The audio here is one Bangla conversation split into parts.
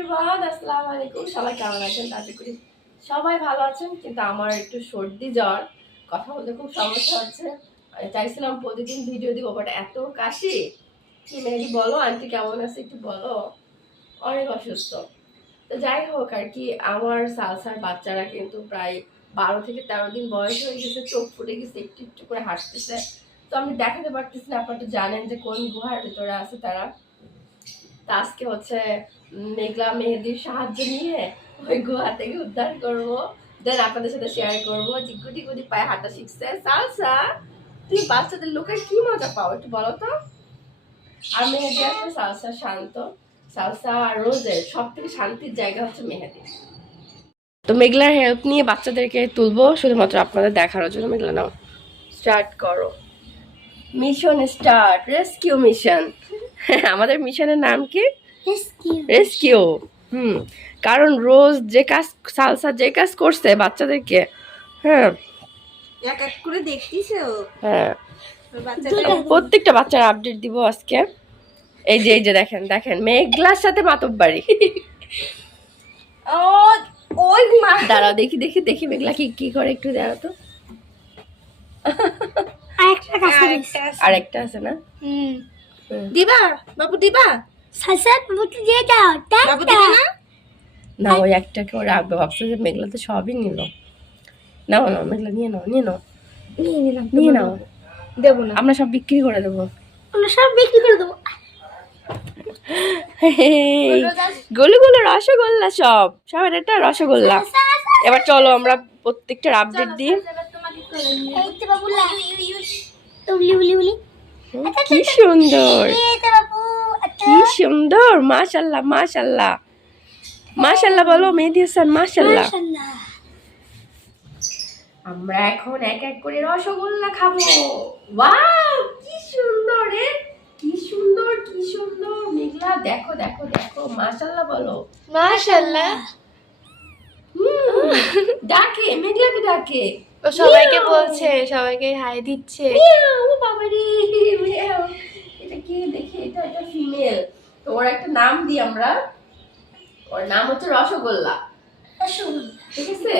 এভরিওয়ান, আসসালামু আলাইকুম। সবাই কেমন আছেন? আশা করি সবাই ভালো আছেন, কিন্তু আমার একটু সর্দি জ্বর, কথা বলতে খুব সমস্যা হচ্ছে। চাইছিলাম প্রতিদিন ভিডিও দিব, বাট এত কাশি। কি মেহেদি বলো, আন্টি কেমন আছে একটু বলো। অনেক অসুস্থ। তো যাই হোক আর কি, আমার সালসার বাচ্চারা কিন্তু প্রায় 12 থেকে 13 দিন বয়স হয়ে গেছে, চোখ ফুটে গেছে, একটু একটু করে হাসতেছে। তো আমি দেখাতে পারতেছি না, আপনারা তো জানেন যে কোন গুহার ভিতরে আছে তারা। আজকে হচ্ছে মেঘলা মেহেদির সাহায্য নিয়ে ওই গুহা থেকে উদ্ধার করবো, দেন আপনাদের সাথে শেয়ার করবো যে গুটি গুটি পায়ে হাঁটা শিখছে। সালসা, তুই বাচ্চাদের লোকের কি মজা পাও একটু বলো তো। আর মেহেদি আসলে সালসা শান্ত, সালসা আর রোজের সব থেকে শান্তির জায়গা হচ্ছে মেহেদি। তো মেঘলার হেল্প নিয়ে বাচ্চাদেরকে তুলবো শুধুমাত্র আপনাদের দেখানোর জন্য। মেঘলা নাও, স্টার্ট করো। Mission start, rescue mission. আমাদের মিশনের নাম কি? রেস্কিউ। কারণ রোজ যে কাজ, সালসা যে কাজ করছে বাচ্চাদেরকে, হ্যাঁ এক এক করে দেখতিছো। হ্যাঁ, প্রত্যেকটা বাচ্চার আপডেট দিব আজকে। এই যে দেখেন দেখেন মেঘলার সাথে মাতব্বাড়ি। ওই মা, দাঁড়াও দেখি দেখি দেখি মেঘলা কি কি করে একটু দাঁড়াও তো। আরেকটা আছে না? দিবা বাবু, দিবা বাবু, দিবা না? না, ওই একটাকে ও রাখবে, ভাবছে যে মেঘলা তো সবই নিল। নাও নাও মেঘলা, নিয়ে নাও নিয়ে নাও নিয়ে নাও। দেবো না, আমরা সব বিক্রি করে দেবো। গোলু গোলু রসগোল্লা, সব সব এটা রসগোল্লা। এবার চলো আমরা প্রত্যেকটার আপডেট দিই। কি সুন্দর কি সুন্দর, মাশাল্লাহ মাশাল্লাহ মাশাল্লাহ বলো মেহেদি হাসান, মাশাল্লাহ। আমরা এখন এক এক করে রসগোল্লা খাবো। ওয়াও, কি সুন্দর রে, কি সুন্দর কি সুন্দর। মেঘলা দেখো দেখো দেখো, মাশাল্লাহ বলো। মাশাআল্লাহ। ডাকে, মেঘলাকে ডাকে, ও সবাইকে বলছে, সবাইকে হাই দিচ্ছে। মিয়াও, বাবা রে, মিয়াও। এটা কি দেখি, এটা এটা ফিমেল। তো ওর একটা নাম দিই আমরা, ওর নাম হচ্ছে রসগোল্লা। ঠিক আছে,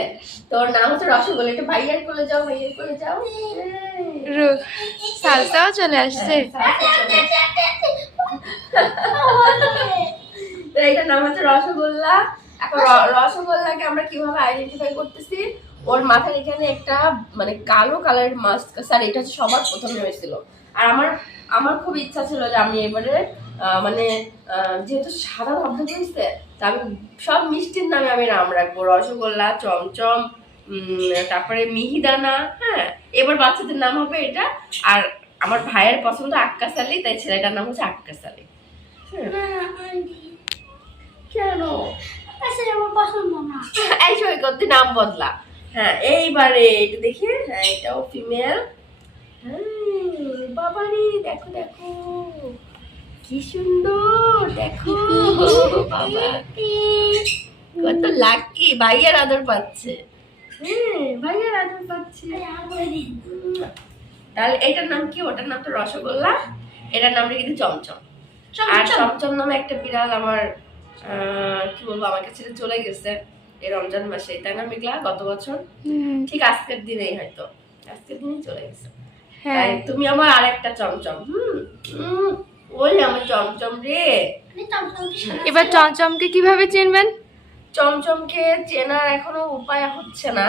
তো ওর নাম হচ্ছে রসগোল্লা। এটা ভাইয়ার কোলে যাও, ভাইয়ার কোলে যাও। সালসাও চলে আসছে। তো এটার নাম হচ্ছে রসগোল্লা। এখন রসগোল্লাকে আমরা কিভাবে আইডেন্টিফাই করতেছি, ওর মাথার এখানে একটা মানে কালো কালারের মাস্ক, স্যার এটা হচ্ছে সবার প্রথমে হয়েছিল। আর আমার খুব ইচ্ছা ছিল যে আমি এবারে মানে যেহেতু সাদা ধবধবে হয়েছে, তা আমি সব মিষ্টির নামে আমি নাম রাখবো, রসগোল্লা, চমচম, তারপরে মিহিদানা। হ্যাঁ, এবার বাচ্চাদের নাম হবে এটা। আর আমার ভাইয়ের পছন্দ আক্কাস আলী, তাই ছেলেটার নাম হচ্ছে আক্কাস আলী। কেন এই সৈকত, তুই নাম বদলা। হ্যাঁ, এইবারে এটা দেখি, হ্যাঁ এটাও ফিমেল। বাবারে দেখো দেখো কি সুন্দর, দেখো বাবা কত লাকি, ভাইয়ের আদর পাচ্ছে। হ্যাঁ, ভাইয়ের আদর পাচ্ছে। তাহলে এটার নাম কি? ওটার নাম তো রসগোল্লা, এটার নাম রেখে দিই চমচম। আর চমচম নামে একটা বিড়াল আমার কি বলবো, আমার কাছে চলে গেছে এই রমজান মাসে, তাই না মেঘলা? গত বছর ঠিক আজকের দিনেই, হয়তো আজকের দিনেই চলে গেছে। তাই তুমি আমার আরেকটা চমচম। ওই আমার চমচম রে। এবার চমচমকে কিভাবে চিনবেন? চমচমকে চেনার এখনো উপায় হচ্ছে না,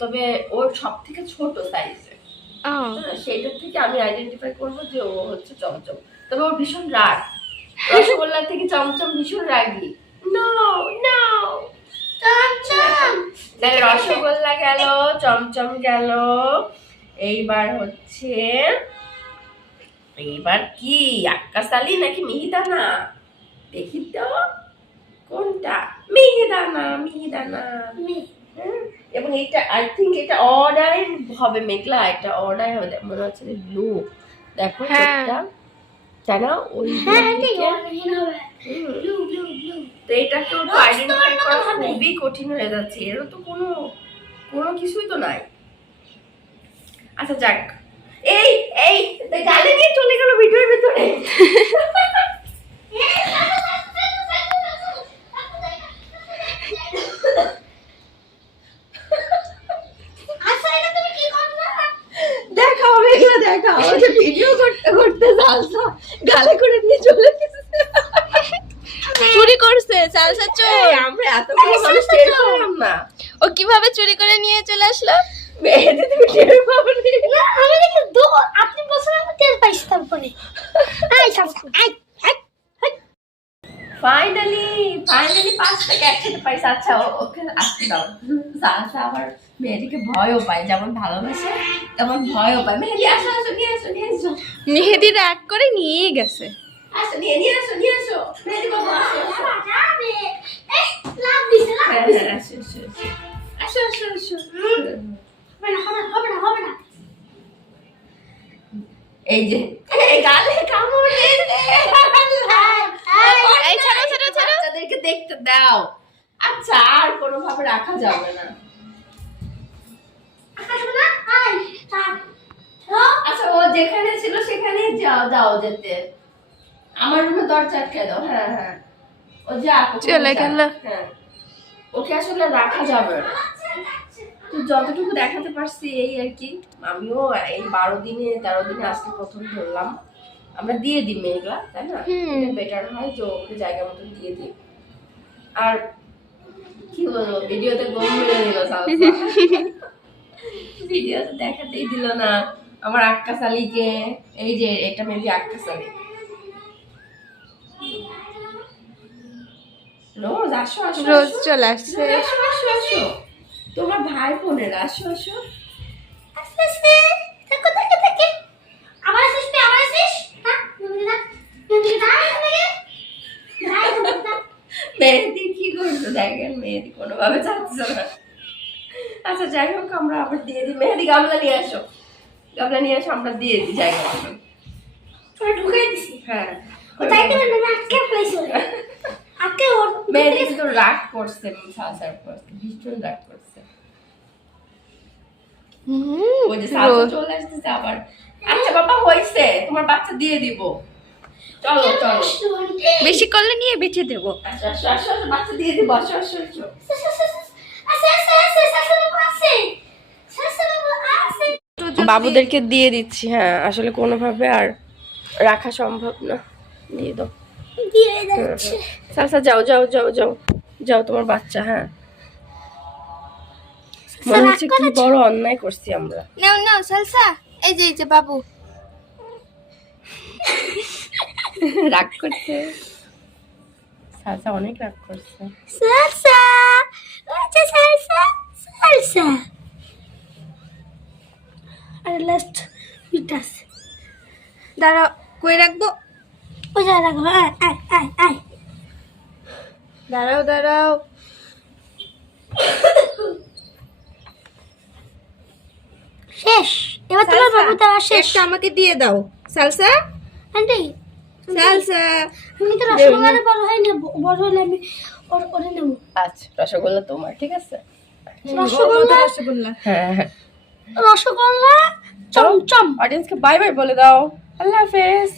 তবে ওর সব থেকে ছোট সাইজে, সেইটার থেকে আমি আইডেন্টিফাই করবো যে ও হচ্ছে চমচম। তবে ওর ভীষণ রাগ, রসগোল্লা থেকে চমচম ভীষণ রাগী। নো নো, তাহলে রসগোল্লা গেল, চমচম গেল। এইবার হচ্ছে, এইবার কি আক্কাস আলী নাকি মিহিদানা? দেখি তো কোনটা। মিহিদানা, মিহিদানা। এবং এটা আই থিঙ্ক এটা অর্ডার হবে মেঘলা, এটা অর্ডার হবে মনে হচ্ছে ব্লু। দেখো চোখটা, তাই না? ওই তো এটাকেও তো আইডেন্টিফাই করা খুবই কঠিন হয়ে যাচ্ছে, এরও তো কোনো কিছুই তো নাই। আচ্ছা যাক, এই এই গালে নিয়ে চলে গেল ভিডিওর ভিতরে। এতগুলো মানুষ টের পেলাম না। ও কিভাবে চুরি করে নিয়ে চলে আসলো? মেহেদি তুমি টের পাওনি? না আমি দেখি আপনি বলছেন আমি টের পাইছি তারপরে আই সামসা আই ফাইনালি 5 টাকা একসাথে পাইছে। আচ্ছা ওকে আসতে দাও। সালসা আবার মেহেদিকে ভয়ও পায়, যেমন ভালোবাসে তেমন ভয়ও পায়। মেহেদি আসো আসো, নিয়ে আসো নিয়ে আসো, মেহেদি রাগ করে নিয়ে গেছে। আসো নিয়ে আসো নিয়ে আসো। মেহেদি বাবু আসো আসো। যাবে এই লাভ দিছে লাভ হ্যাঁ দিছে হ্যাঁ আসো আসো আসো আসো আসো আসো। হবে না এই যে এই গালে কামড় দিয়েছে। এই ছাড়ো ছাড়ো ছাড়ো। বাচ্চাদেরকে দেখতে দাও। আচ্ছা আর কোনো ভাবে রাখা যাবে না। আচ্ছা ও যেখানে ছিল সেখানে যাও যাও যেতে। আমার রুমে দরজা আটকে দাও। হ্যাঁ হ্যাঁ ও যা চলে গেল। হ্যাঁ ওকে আসলে রাখা যাবে না। তো যতটুকু দেখাতে পারছি এই আর কি। আমিও এই 13 দিনে আজকে প্রথম ধরলাম। আমরা দিয়ে দিই মেয়েগুলা, তাই না? এটা বেটার হয় যে ওকে জায়গা মতন দিয়ে দিই। আর কি বলবো, ভিডিওতে গম মেরে দিল সালসা। ভিডিওতে দেখাতেই দিল না আমার আক্কাস আলীকে। এই যে এটা মেবি আক্কাস আলী। রোজ আসো আসো রোজ আসো। চলে আসছে। আসো আসো আসো, তোমার ভাই বোনেরা আসো আসো। মেহেদি কি করছো দেখেন, মেহেদি কোনোভাবে যাচ্ছে না। আচ্ছা যাই হোক আমরা আবার দিয়ে দিই। মেহেদি গামলা নিয়ে আসো, গামলা নিয়ে আসো, আমরা দিয়ে দিই জায়গা মতন। ঢুকাই দিছি হ্যাঁ তাইতে না আটকে ফেলাইছো আটকে ওর মেহেদি কিন্তু রাগ করছে, সালসার করছে, ভীষণ রাগ করছে। ওই যে সালসা চলে আসতেছে আবার। আচ্ছা বাবা হয়েছে, তোমার বাচ্চা দিয়ে দিব। চলো চলো বেশি করলে নিয়ে বেঁচে দেবো। আসো আসো আসো আসো, বাচ্চা দিয়ে দিব। আসো আসো আসো। বাবুদেরকে দিয়ে দিচ্ছি। হ্যাঁ আসলে কোনোভাবে আর রাখা সম্ভব না। দিয়ে দাও। সালসা যাও যাও যাও যাও যাও, তোমার বাচ্চা। হ্যাঁ মনে হচ্ছে কি বড় অন্যায় করছি আমরা। নাও নাও সালসা, এই যে বাবু। রাগ করছে সালসা, অনেক রাগ করছে। Salsa! What's a salsa? Salsa! আর লাস্ট বিটাস দাঁড়াও, কই রাখবো? ওই যা রাখো আয় আয় আয় আয় দাঁড়াও দাঁড়াও। শেষ এবার তোমার সালসা, বাবু তারা শেষ একটা আমাকে দিয়ে দাও। Salsa aunty salsa. আমি তো রসগোল্লা বড় হয়নি বড় হলে আমি ওরে নেব আচ্ছা রসগোল্লা তোমার, ঠিক আছে। রসগোল্লা রসগোল্লা। হ্যাঁ হ্যাঁ রসগোল্লা চমচম অডিয়েন্সকে বাই বাই বলে দাও। আল্লাহ হাফেজ।